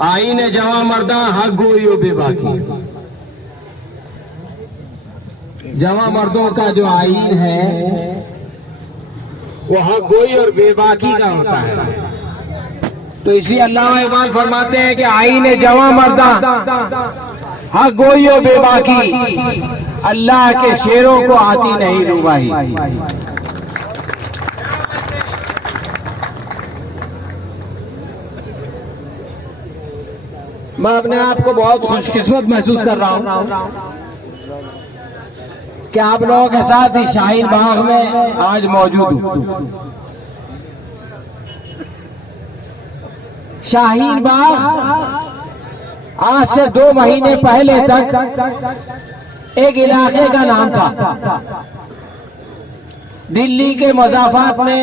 आईन जवा मर्दा हक गोई बेबाकी। जवा मर्दों का जो आईन है वो हक गोई और बेबाकी का होता है। तो इसलिए अल्लाह इकबाल फरमाते हैं कि आईन जवा मर्दा हक गोई और बेबाकी, अल्लाह के शेरों को आती नहीं रुबाही। मैं अपने आप को बहुत खुशकिस्मत महसूस कर रहा हूं कि आप लोगों के साथ ही शाहीन बाग में आज मौजूद हूं। शाहीन बाग आज से 2 महीने पहले तक एक इलाके का नाम था। दिल्ली के मज़ाफ़ात में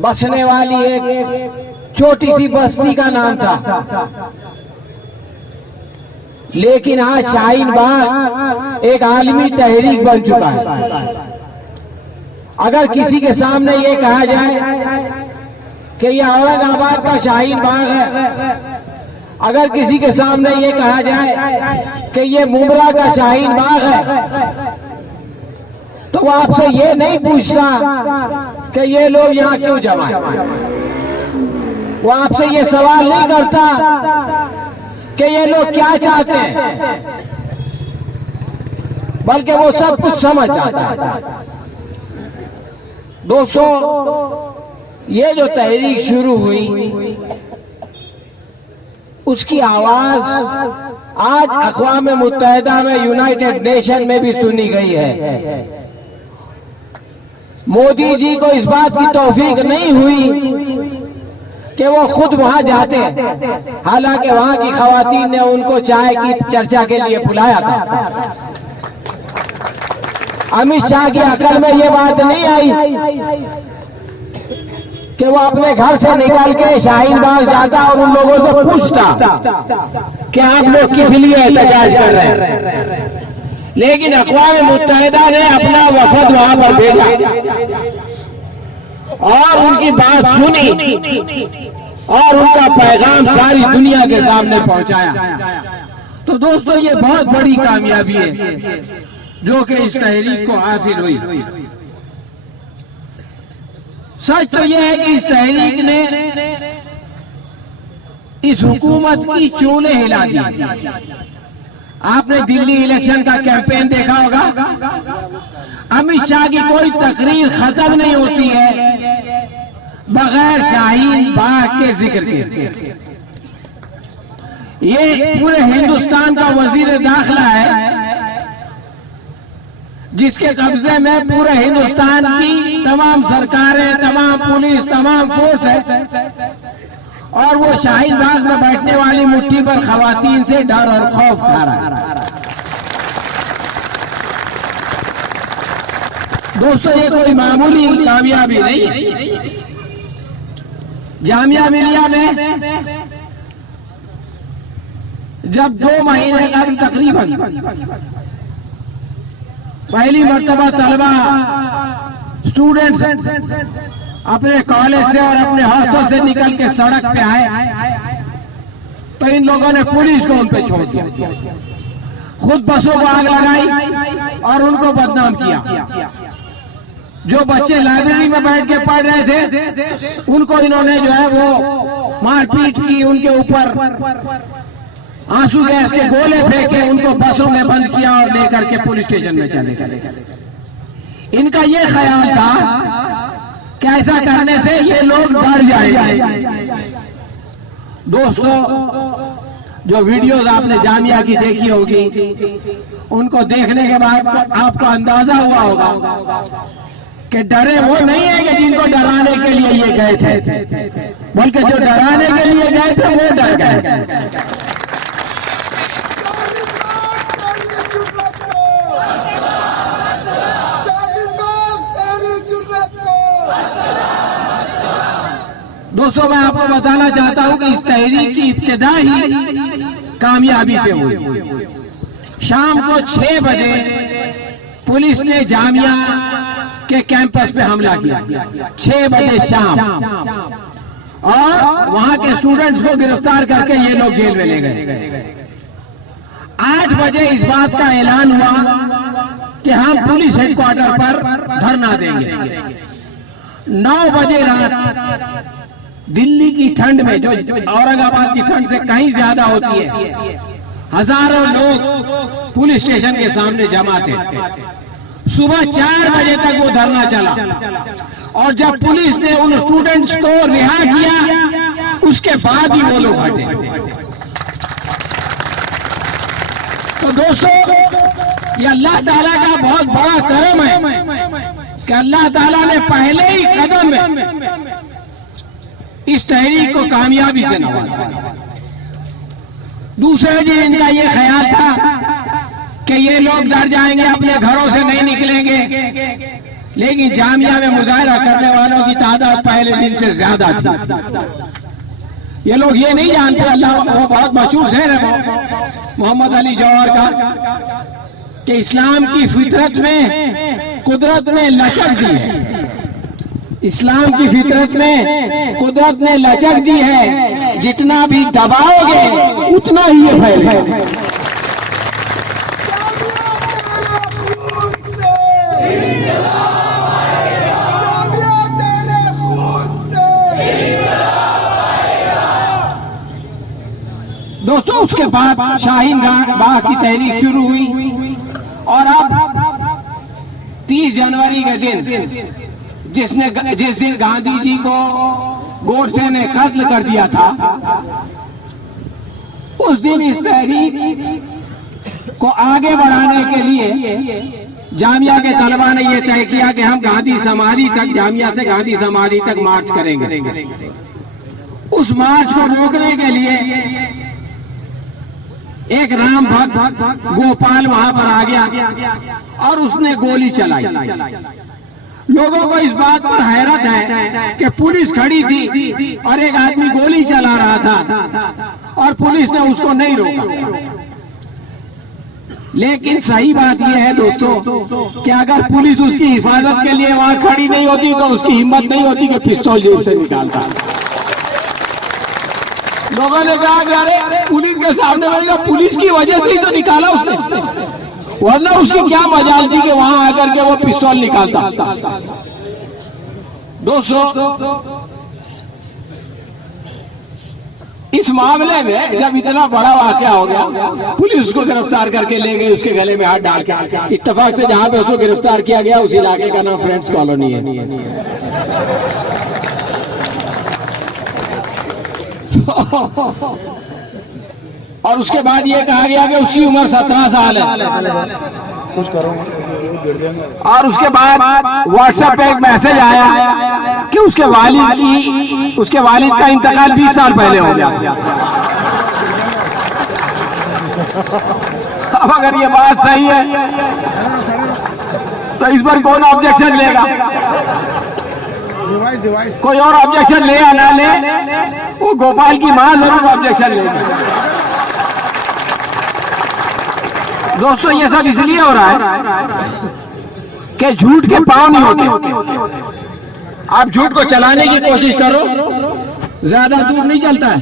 बसने वाली एक छोटी सी बस्ती का नाम था, लेकिन आज शाहीन बाग एक आलमी तहरीक बन चुका है। अगर किसी के सामने ये कहा जाए कि यह औरंगाबाद का शाहीन बाग है, अगर किसी के सामने ये कहा जाए कि ये मुमरा का शाहीन बाग है, तो वो आपसे ये नहीं पूछता कि ये लोग यहाँ क्यों जमा है। वो आपसे ये सवाल नहीं करता कि ये लोग क्या चाहते हैं, बल्कि वो सब कुछ समझ जाता है। दोस्तों, ये जो तहरीक शुरू हुई उसकी आवाज आज अक़वाम मुत्तहिदा में, यूनाइटेड नेशन में भी सुनी गई है। मोदी जी को इस बात की तौफीक नहीं हुई कि वो खुद वहां जाते, हालांकि वहां की खवातीन ने उनको चाय की चर्चा के लिए बुलाया था। अमित शाह की अकल में ये बात नहीं आई कि वो अपने घर से निकल के शाहीन बाग जाता और उन लोगों से पूछता कि आप लोग किस लिए एहतजाज कर रहे हैं। लेकिन अक़वाम मुत्तहिदा ने अपना वफद वहां पर भेजा और उनकी बात सुनी और उनका पैगाम सारी दुनिया के सामने पहुंचाया। तो दोस्तों, ये बहुत बड़ी कामयाबी है जो कि इस तहरीक को हासिल हुई। सच तो यह है कि इस तहरीक ने इस हुकूमत की चूलें हिला दी। आपने दिल्ली इलेक्शन का कैंपेन देखा होगा। अमित शाह की कोई तकरीर खत्म नहीं होती है बगैर शाहीन बाग के जिक्र के। ये पूरे हिंदुस्तान का वजीर दाखिला है जिसके कब्जे में पूरे हिंदुस्तान की तमाम सरकारें, तमाम पुलिस, तमाम फोर्स है, और वो शाहीन बाग में बैठने वाली मुट्ठी पर खवातीन से डर और खौफ खा रहा है। दोस्तों, ये कोई मामूली कामयाबी नहीं है। जामिया मिलिया में जब 2 महीने का तकरीबन पहली मर्तबा तलबा स्टूडेंट्स अपने कॉलेज से और अपने हॉस्टल से निकल के सड़क पे आए, तो इन लोगों ने पुलिस को उन पे छोड़ दिया, खुद बसों को आग लगाई और उनको बदनाम किया। जो बच्चे लाइब्रेरी में बैठ के पढ़ रहे थे उनको इन्होंने जो है वो मारपीट की, उनके ऊपर आंसू गैस के गोले फेंके, उनको बसों में बंद किया और लेकर के पुलिस स्टेशन में चले गए। इनका ये ख्याल था कि ऐसा करने से ये लोग डर जाएंगे। दोस्तों, जो वीडियोस आपने जामिया की देखी होगी, उनको देखने के बाद आपको अंदाजा हुआ होगा कि डरे वो नहीं है कि जिनको डराने के लिए ये गए थे, बल्कि जो डराने के लिए गए थे वो डर गए। दोस्तों, मैं आपको बताना चाहता हूं कि इस तहरीक की इब्तिदा ही कामयाबी से हुई। शाम को 6 बजे पुलिस ने जामिया के कैंपस पे हमला किया। 6 बजे शाम और वहां के स्टूडेंट्स को गिरफ्तार करके ये लोग जेल में ले गए। 8 बजे इस बात का ऐलान हुआ कि हम पुलिस हेडक्वार्टर पर धरना देंगे। 9 बजे रात दिल्ली की ठंड में, जो औरंगाबाद की ठंड से कहीं ज्यादा होती है, हजारों लोग पुलिस स्टेशन के सामने जमा थे। सुबह 4 बजे तक वो धरना चला और जब पुलिस ने उन स्टूडेंट्स को रिहा किया उसके बाद ही वो लोग हटे। तो दोस्तों, ये अल्लाह ताला का बहुत बड़ा करम है कि अल्लाह ताला ने पहले ही कदम में इस तहरीक को कामयाबी से नवाजा। दूसरे दिन इनका ये ख्याल था कि ये लोग डर जाएंगे, अपने घरों से नहीं निकलेंगे, लेकिन जामिया में मुजाहरा करने वालों की तादाद पहले दिन से ज्यादा थी। ये लोग ये नहीं जानते, अल्लाह वो बहुत मशहूर शेर है मोहम्मद अली जौहर का कि इस्लाम की फितरत में कुदरत ने लचक दी है। इस्लाम की फितरत में कुदरत ने लचक दी है, जितना भी दबाओगे उतना ही ये फैलेगा। दोस्तों, उसके बाद शाहीन बाग की तहरीक शुरू हुई और अब 30 जनवरी के दिन जिस दिन गांधी जी को गोडसे ने कत्ल कर दिया था, उस दिन इस तहरीक को आगे बढ़ाने के लिए जामिया के तलबा ने यह तय किया कि हम गांधी समाधि तक, जामिया से गांधी समाधि तक मार्च करेंगे। उस मार्च को रोकने के लिए एक राम भक्त गोपाल वहां पर आ गया और उसने गोली चलाई। लोगों को इस बात पर हैरत है कि पुलिस खड़ी थी और एक आदमी गोली चला रहा था और पुलिस ने उसको नहीं रोका। लेकिन सही बात यह है दोस्तों कि अगर पुलिस उसकी हिफाजत के लिए वहां खड़ी नहीं होती तो उसकी हिम्मत नहीं होती कि पिस्तौल जेब से निकालता। लोगों ने कहा कि अरे पुलिस के सामने बढ़ेगा, पुलिस की वजह से ही तो निकाला उसने, वरना उसकी क्या मजाल थी कि वहां आकर के वो पिस्तौल निकालता। दोस्तों, इस मामले में जब इतना बड़ा वाकया हो गया, पुलिस उसको गिरफ्तार करके ले गई, उसके गले में हाथ डाल के। इत्तेफाक से जहां पे उसको गिरफ्तार किया गया उस इलाके का नाम फ्रेंड्स कॉलोनी है। और उसके बाद ये कहा गया कि उसकी उम्र 17 साल है। कुछ करो और उसके बाद व्हाट्सएप पे एक मैसेज आया कि उसके वालिद का इंतकाल 20 साल पहले हो गया। अब अगर ये बात सही है तो इस पर कौन ऑब्जेक्शन लेगा? कोई और ऑब्जेक्शन ले या ना ले, वो गोपाल की मां जरूर ऑब्जेक्शन लेगी। दोस्तों, ये सब इसलिए हो रहा है कि झूठ के पांव नहीं होते। आप झूठ को चलाने की कोशिश करो, ज्यादा दूर नहीं चलता है,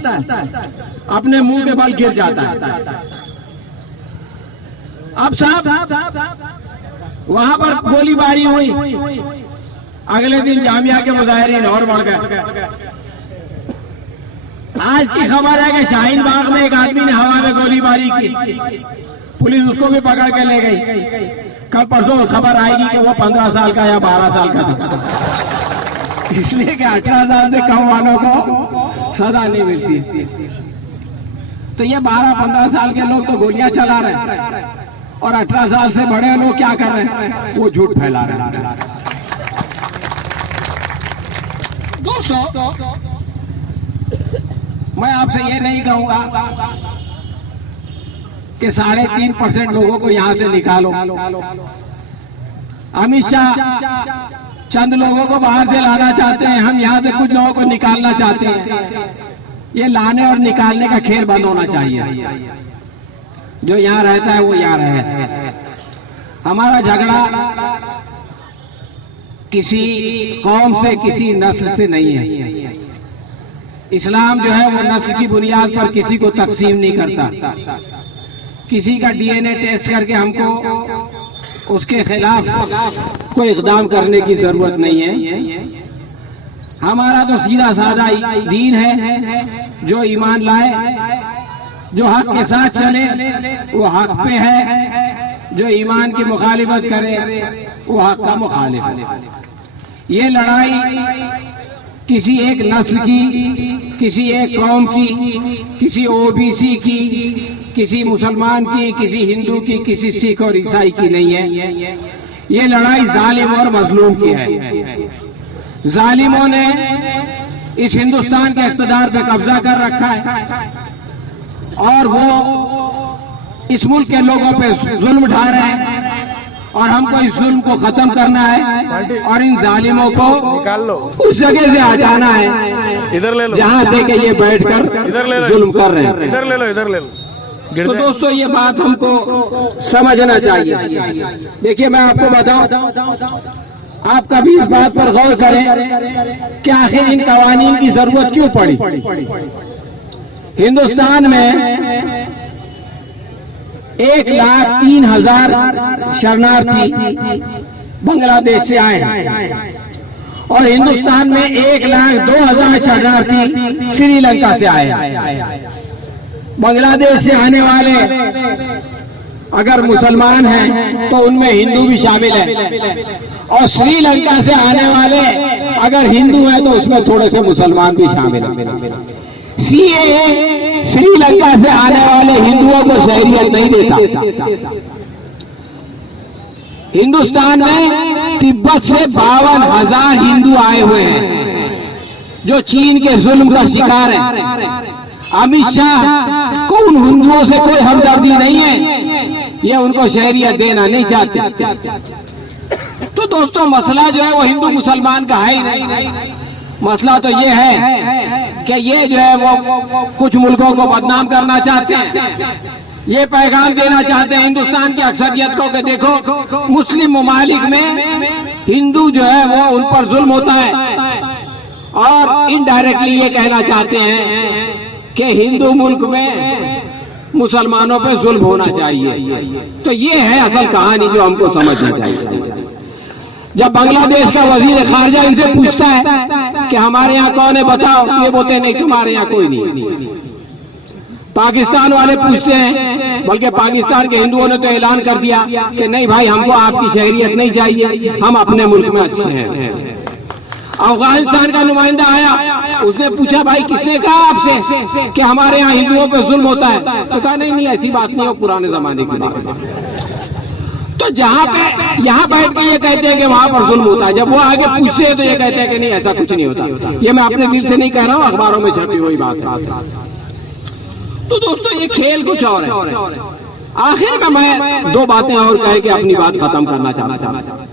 अपने मुंह के बल गिर जाता है। अब साहब वहां पर गोलीबारी हुई, अगले दिन जामिया के मुजाहिरीन और बढ़ गए। आज की खबर है कि शाहीन बाग में एक आदमी ने हवा में गोलीबारी की, पुलिस उसको भी पकड़ के ले गई। कल परसों खबर आएगी कि वो 15 साल का या 12 साल का था, इसलिए कि 18 साल से कम वालों को सजा नहीं मिलती। तो ये 12-15 साल के लोग तो गोलियां चला रहे हैं और 18 साल से बड़े लोग क्या कर रहे हैं? वो झूठ फैला रहे हैं। दोस्तों, मैं आपसे ये नहीं कहूंगा कि 3.5% लोगों को यहां से निकालो। अमित शाह चंद लोगों को बाहर से लाना चाहते हैं, हम यहां से कुछ लोगों को निकालना चाहते हैं। ये लाने और निकालने का खेल बंद होना चाहिए। जो यहां रहता है वो यहां रहे। हमारा झगड़ा किसी कौम से, किसी नस्ल से नहीं है। इस्लाम जो है वो नस्ल की बुनियाद पर किसी को तकसीम नहीं करता। किसी का डीएनए टेस्ट करके हमको उसके खिलाफ कोई इकदाम करने की जरूरत नहीं है। हमारा तो सीधा साधा दीन है, जो ईमान लाए, जो हक के साथ चले वो हक पे है, जो ईमान की मुखालिफत करे वो हक का मुखालिफ है। ये लड़ाई किसी एक नस्ल की, किसी एक कौम की, किसी ओबीसी की, किसी मुसलमान की, किसी हिंदू की, किसी सिख और ईसाई की नहीं है। ये लड़ाई जालिम और मजलूम की है। जालिमों ने इस हिंदुस्तान के इक़्तिदार पे कब्जा कर रखा है और वो इस मुल्क के लोगों पे जुल्म ढा रहे हैं और हमको इस जुल्म को खत्म करना है और इन जालिमों को निकाल लो, उस जगह से हटाना है इधर ले लो, जहाँ से कि ये बैठकर इधर ले लो, जुल्म कर रहे हैं। इधर ले लो, इधर ले लो। तो दोस्तों ये बात हमको समझना चाहिए। देखिए मैं आपको बताऊं, आप कभी इस बात पर गौर करें कि आखिर इन कवानीन की जरूरत क्यों पड़ी। हिंदुस्तान में 1,03,000 शरणार्थी बांग्लादेश से आए हैं और हिंदुस्तान में 1,02,000 शरणार्थी श्रीलंका से आए हैं। बांग्लादेश से आने वाले अगर मुसलमान हैं तो उनमें हिंदू भी शामिल है और श्रीलंका से आने वाले अगर हिंदू हैं तो उसमें थोड़े से मुसलमान भी शामिल हैं। सीएए श्रीलंका से आने वाले हिंदुओं को शहरियत नहीं देता। हिंदुस्तान में तिब्बत से 52,000 हिंदू आए हुए हैं जो चीन के जुल्म का शिकार है। अमित शाह को उन हिंदुओं से कोई हमदर्दी नहीं है, ये उनको शहरियत देना नहीं चाहते। तो दोस्तों मसला जो है वो हिंदू मुसलमान का है ही नहीं। मसला तो ये है कि ये जो है वो कुछ मुल्कों को बदनाम करना चाहते हैं। ये पैगाम देना चाहते हैं हिंदुस्तान की अक्सरियत को कि देखो मुस्लिम ममालिक में हिंदू जो है वो उन पर जुल्म होता है और इनडायरेक्टली ये कहना चाहते हैं कि हिंदू मुल्क में मुसलमानों पे जुल्म होना चाहिए। तो ये है असल कहानी जो हमको समझना चाहिए। जब बांग्लादेश का वजीर खारजा इनसे पूछता है कि हमारे यहाँ कौन है बताओ, ये बोलते नहीं तुम्हारे यहाँ कोई नहीं। पाकिस्तान वाले पूछते हैं, बल्कि पाकिस्तान के हिंदुओं ने तो ऐलान कर दिया कि नहीं भाई हमको आपकी शहरियत नहीं चाहिए, हम अपने मुल्क में अच्छे हैं। अफगानिस्तान का नुमाइंदा आया, उसने पूछा भाई किसने कहा आपसे कि हमारे यहाँ हिंदुओं पे जुल्म होता है? तो कहा नहीं ऐसी बात नहीं हो, पुराने जमाने की बात। तो जहाँ पे यहाँ बैठ के ये कहते हैं कि वहां पर जुल्म होता है, जब वो आगे पूछते हैं तो ये कहते हैं कि नहीं ऐसा कुछ नहीं होता। ये मैं अपने दिल से नहीं कह रहा हूँ, अखबारों में छपी हुई बात है। तो दोस्तों ये खेल कुछ और है। आखिर में मैं दो बातें और कह के अपनी बात खत्म करना चाहता हूँ।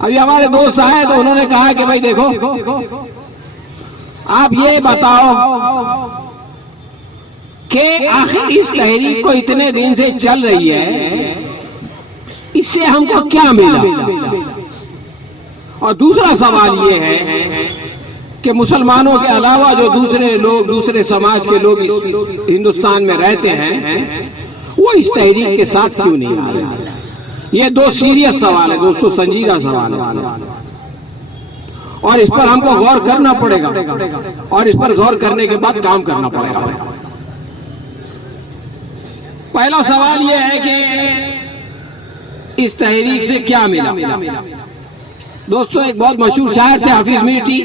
अभी हमारे दोस्त आए तो उन्होंने कहा कि भाई देखो आप ये बताओ कि आखिर इस तहरीक को इतने दिन से चल रही है, इससे हमको क्या मिला। और दूसरा सवाल ये है कि मुसलमानों के अलावा जो दूसरे लोग, दूसरे समाज के लोग इस हिंदुस्तान में रहते हैं वो इस तहरीक के साथ क्यों नहीं आ रहे। ये दो सीरियस सवाल है दोस्तों, संजीदा सवाल है और इस पर हमको गौर करना पड़ेगा और इस पर गौर करने के बाद काम करना पड़ेगा। पहला सवाल यह है कि इस तहरीक से क्या मिला। दोस्तों एक बहुत मशहूर शायर थे हाफिज मीठी,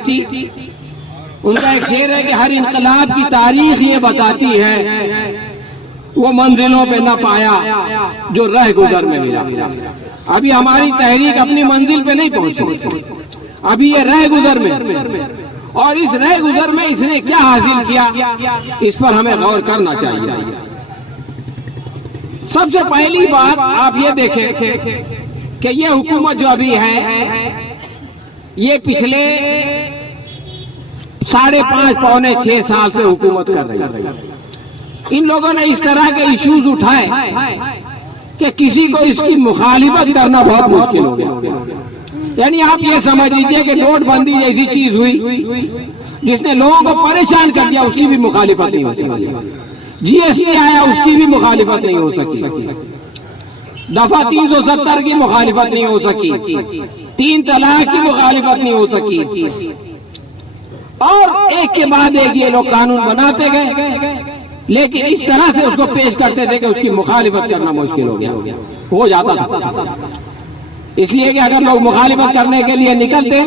उनका एक शेर है कि हर इनकलाब की तारीख ये बताती है वो मंजिलों पे न पाया जो रह गुजर में मिला। अभी हमारी तहरीक अपनी मंजिल पे नहीं पहुंची, अभी ये रह गुजर में, और इस रह गुजर में इसने क्या हासिल किया इस पर हमें गौर करना चाहिए। सबसे पहली बात आप ये देखें कि ये हुकूमत जो अभी है ये पिछले 5.5 पौने 6 साल से हुकूमत कर रही है। इन लोगों ने इस तरह के इश्यूज उठाए कि किसी को इसकी मुखालिफत करना बहुत मुश्किल हो गया। यानी आप ये समझ लीजिए कि नोटबंदी जैसी चीज हुई जिसने लोगों को परेशान कर दिया उसकी भी मुखालिफत नहीं हो सकी। जीएसटी आया उसकी भी मुखालिफत नहीं हो सकी। दफा 370 की मुखालिफत नहीं हो सकी। 3 तलाक की मुखालिफत नहीं हो सकी। और एक के बाद एक ये लोग कानून बनाते गए, लेकिन इस तरह से उसको पेश करते थे कि उसकी मुखालिफत करना मुश्किल हो जाता था। इसलिए कि अगर लोग मुखालिफत करने के लिए निकलते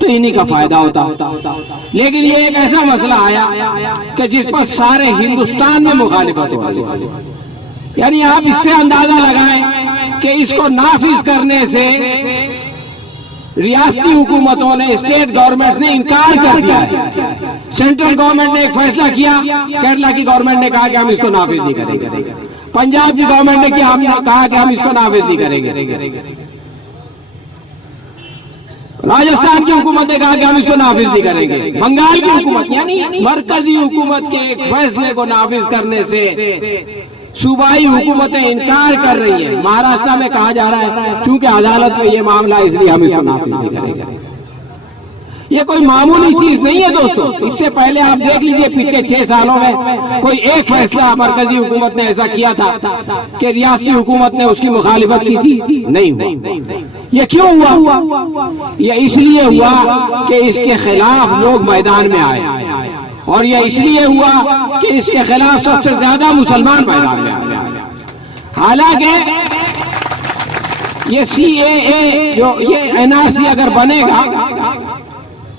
तो इन्हीं का फायदा होता। लेकिन ये एक ऐसा मसला आया कि जिस पर सारे हिंदुस्तान में मुखालिफत हो रही है। यानी आप इससे अंदाजा लगाएं कि इसको नाफिज करने से रियासती हुकूमतों ने, स्टेट गवर्नमेंट ने इनकार कर दिया है। सेंट्रल गवर्नमेंट ने एक फैसला किया, केरला की गवर्नमेंट ने कहा कि हम इसको नाफिज नहीं करेंगे। पंजाब की गवर्नमेंट ने कहा कि हम इसको नाफिज नहीं करेंगे। राजस्थान की हुकूमत ने कहा कि हम इसको नाफिज नहीं करेंगे। बंगाल की हुकूमत, यानी मरकजी हुकूमत के एक फैसले को नाफिज करने से सूबाई हुकूमतें इनकार कर रही है। महाराष्ट्र में कहा जा रहा है चूंकि अदालत में ये मामला, इसलिए हम इसको नाफिज नहीं करेंगे। ये कोई मामूली चीज नहीं है दोस्तों। इससे पहले आप देख लीजिए पिछले 6 सालों में कोई एक फैसला मरकजी हुकूमत ने ऐसा किया था कि रियासती हुकूमत ने उसकी मुखालिफत की थी? नहीं हुआ। ये क्यों हुआ? ये इसलिए हुआ कि इसके खिलाफ लोग मैदान में आए, और यह इसलिए हुआ कि इसके खिलाफ सबसे ज्यादा मुसलमान मैदान में आए। हालांकि ये CAA जो ये NRC अगर बनेगा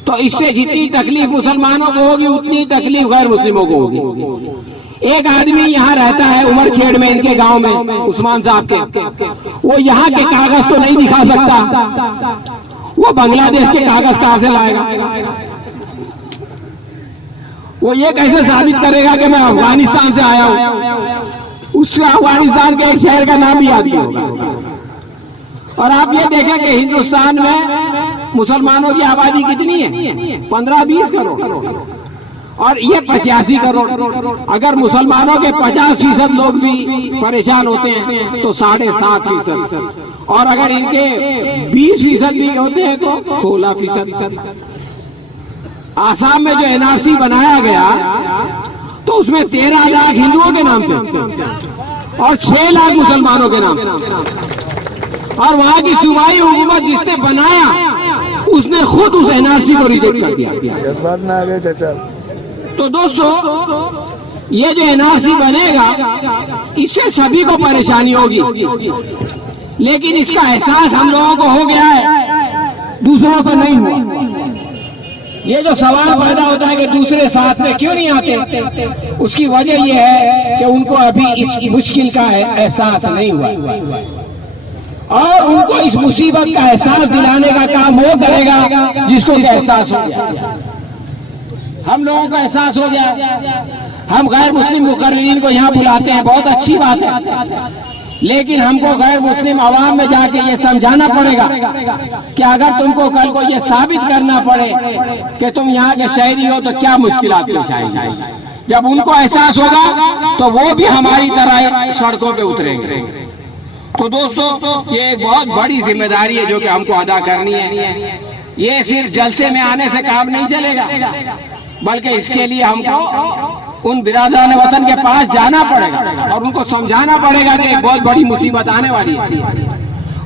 तो इससे जितनी तकलीफ मुसलमानों को होगी उतनी तकलीफ गैर मुस्लिमों को होगी। एक आदमी यहाँ रहता है उमरखेड़ में, इनके गांव में, उस्मान साहब के, वो यहाँ के कागज तो नहीं दिखा सकता, वो बांग्लादेश के कागज कहां से लाएगा? वो ये कैसे साबित करेगा कि मैं अफगानिस्तान से आया हूं? उससे अफगानिस्तान के एक शहर का नाम भी याद नहीं होगा। और आप ये देखें कि हिंदुस्तान में मुसलमानों की आबादी कितनी है? 15-20 करोड़, और ये 85 करोड़। अगर मुसलमानों के 50% लोग भी परेशान होते हैं तो 7.5%, और अगर इनके 20% भी होते हैं तो 16%। आसाम में जो NRC बनाया गया तो उसमें 13 लाख हिंदुओं के नाम थे और 6 लाख मुसलमानों के नाम थे। और वहां की सूबाई हुकूमत जिसने बनाया उसने खुद उस NRC को रिजेक्ट कर दिया। तो दोस्तों, ये जो NRC बनेगा इससे सभी को परेशानी होगी, लेकिन इसका एहसास हम लोगों को हो गया है, दूसरों को नहीं हुआ। ये जो सवाल पैदा होता है कि दूसरे साथ में क्यों नहीं आते, उसकी वजह यह है कि उनको अभी इस मुश्किल का एहसास नहीं हुआ, और उनको इस मुसीबत का एहसास दिलाने का काम वो करेगा जिसको एहसास हो गया। हम लोगों का एहसास हो गया। हम गैर मुस्लिम मुकर्रिरीन को यहाँ बुलाते हैं, बहुत अच्छी बात है, लेकिन हमको गैर मुस्लिम आवाम में जाके ये समझाना पड़ेगा कि अगर तुमको कल को ये साबित करना पड़े कि तुम यहाँ के शहरी हो तो क्या मुश्किलात पेश आएंगी। जब उनको एहसास होगा तो वो भी हमारी तरह सड़कों पे उतरेंगे। तो दोस्तों, ये एक बहुत बड़ी जिम्मेदारी है जो कि हमको अदा करनी है। ये सिर्फ जलसे में आने से काम नहीं चलेगा, बल्कि इसके लिए हमको उन बिरादरान वतन के पास जाना पड़ेगा और उनको समझाना पड़ेगा कि एक बहुत बड़ी मुसीबत आने वाली है,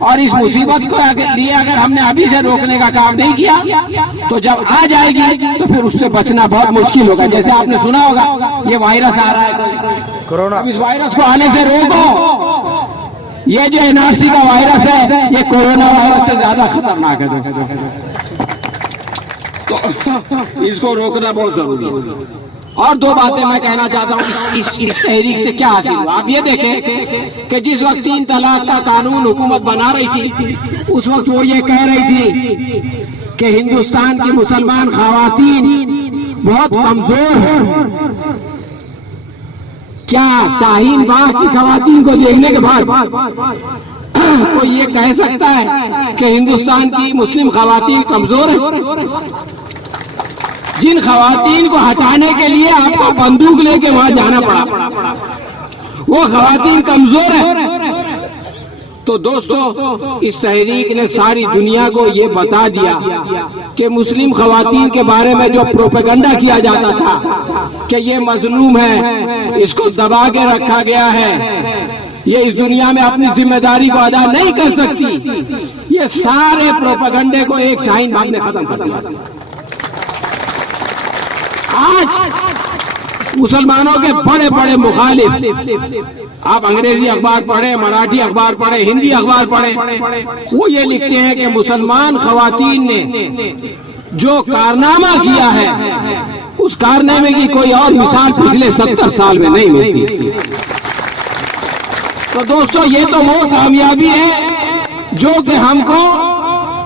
और इस मुसीबत को लिए अगर हमने अभी से रोकने का काम नहीं किया तो जब आ जाएगी तो फिर उससे बचना बहुत मुश्किल होगा। जैसे आपने सुना होगा ये वायरस आ रहा है कोरोना, इस वायरस को आने से रोको। ये जो NRC का वायरस है ये कोरोना वायरस से ज्यादा खतरनाक है, तो इसको रोकना बहुत जरूरी है। और 2 बातें मैं कहना चाहता हूँ इस तहरीक से क्या हासिल हुआ। आप ये देखें कि जिस वक्त 3 तलाक का कानून हुकूमत बना रही थी, उस वक्त वो ये कह रही थी कि हिंदुस्तान की मुसलमान खवातीन बहुत कमजोर है। क्या शाहीन बाग की खवातीन को देखने के बाद कोई ये कह सकता है कि हिंदुस्तान की मुस्लिम खवातीन कमजोर है? जिन खवातीन को हटाने के लिए आपको बंदूक लेके वहां जाना पड़ा, वो खवातीन कमजोर है। तो दोस्तों, इस तहरीक ने सारी दुनिया को ये बता दिया कि मुस्लिम खवातीन के बारे में जो प्रोपेगेंडा किया जाता था कि ये मजलूम है, इसको दबा के रखा गया है, ये इस दुनिया में अपनी जिम्मेदारी को अदा नहीं कर सकती, ये सारे प्रोपेगेंडे को एक शाहीन बाग ने खत्म कर दिया। आज मुसलमानों के बड़े बड़े मुखालिफ, आप अंग्रेजी अखबार पढ़े, मराठी अखबार पढ़े, हिंदी अखबार पढ़े, वो ये लिखते हैं कि मुसलमान खवातीन ने जो कारनामा किया है उस कारनामे की कोई और मिसाल पिछले 70 साल में नहीं मिलती। तो दोस्तों, ये तो वो कामयाबी है जो कि हमको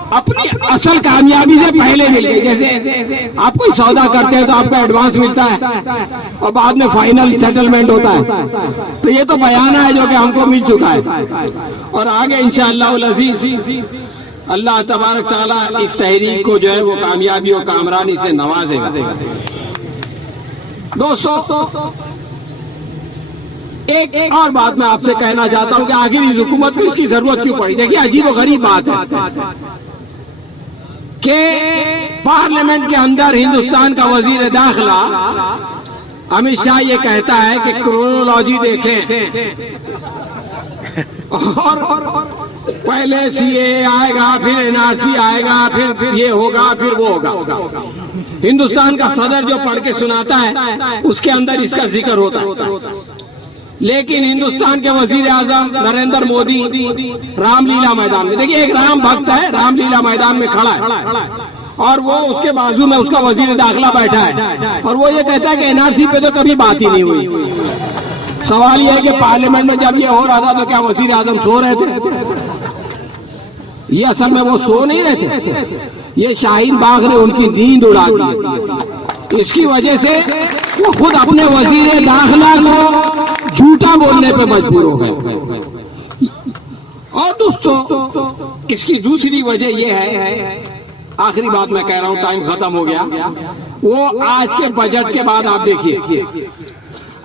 अपनी असल कामयाबी से पहले मिल गई। जैसे आप कोई सौदा करते हैं तो आपको एडवांस मिलता है और बाद में फाइनल सेटलमेंट होता है, तो ये तो बयाना है जो कि हमको मिल चुका है। और आगे इंशाअल्लाह अज़ीज़ अल्लाह तबारक ताला इस तहरीक को जो है वो कामयाबी और कामरानी से नवाजेगा। दोस्तों, एक और बात मैं आपसे कहना चाहता हूं कि आखिर इस हुकूमत को इसकी जरूरत क्यों पड़ी। देखिए, अजीब और गरीब बात है कि पार्लियामेंट के अंदर हिंदुस्तान का वजीर दाखिला अमित शाह ये कहता है कि क्रोनोलॉजी देखें और पहले सीए आएगा, फिर एनआरसी आएगा, फिर ये होगा, फिर वो होगा। हिंदुस्तान का सदर जो पढ़ के सुनाता है उसके अंदर इसका जिक्र होता है, लेकिन हिंदुस्तान के वजीर आजम नरेंद्र मोदी रामलीला मैदान में, देखिए एक राम भक्त है, रामलीला मैदान में खड़ा है और वो उसके बाजू में उसका वजीर दाखिला बैठा है और वो ये कहता है कि एनआरसी पे तो कभी बात ही नहीं हुई। सवाल ये है कि पार्लियामेंट में जब ये हो रहा था तो क्या वजीर आजम सो रहे थे? ये असल में वो सो नहीं रहे थे, ये शाहीन बाग ने उनकी नींद उड़ा दी। इसकी वजह से वो खुद अपने वजीर दाखिला को झूठा बोलने पे मजबूर हो गए। और दोस्तों, इसकी दूसरी वजह यह है, आखिरी बात मैं कह रहा हूं, टाइम खत्म हो गया, वो आज के बजट के बाद आप देखिए,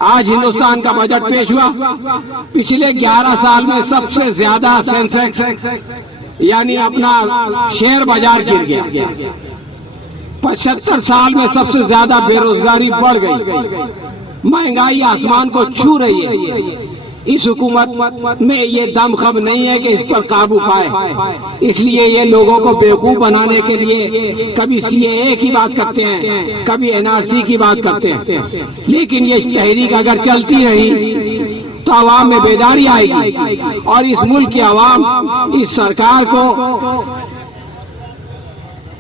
आज हिंदुस्तान का बजट पेश हुआ, पिछले 11 साल में सबसे ज्यादा सेंसेक्स यानी अपना शेयर बाजार गिर गया, 75 साल में सबसे ज्यादा बेरोजगारी बढ़ गई, महंगाई आसमान को छू रही है। इस हुकूमत में ये दमखम नहीं है कि इस पर काबू पाए, इसलिए ये लोगों को बेवकूफ बनाने के लिए कभी सीएए की बात करते हैं, कभी एनआरसी की बात करते हैं। लेकिन ये तहरीक अगर चलती रही तो आवाम में बेदारी आएगी और इस मुल्क की आवाम इस सरकार को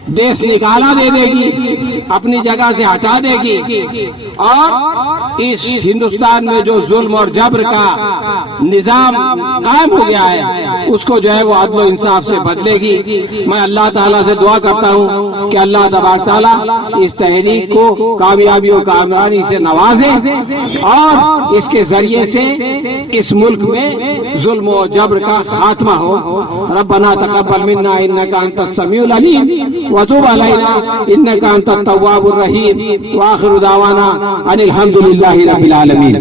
देश निकाला दे देगी, अपनी जगह से हटा देगी और इस हिंदुस्तान में जो जुल्म और जबर का निजाम कायम हो गया है उसको जो है वो अदल इंसाफ से बदलेगी। मैं अल्लाह ताला से दुआ करता हूँ कि अल्लाह तबारक ताला इस तहरीक को कामयाबी और कामयाबी से नवाजे और इसके जरिए से इस मुल्क में जुल्म और जबर का खात्मा हो। रब्बना तक़ब्बल मिन्ना इन्नका अंतस समीउल अलीम व तुब अलैना इन्नका अंतत तव्वाबुर रहीम व आखिरु दावाना अनिल हम्दुलिल्लाहि रब्बिल आलमीन।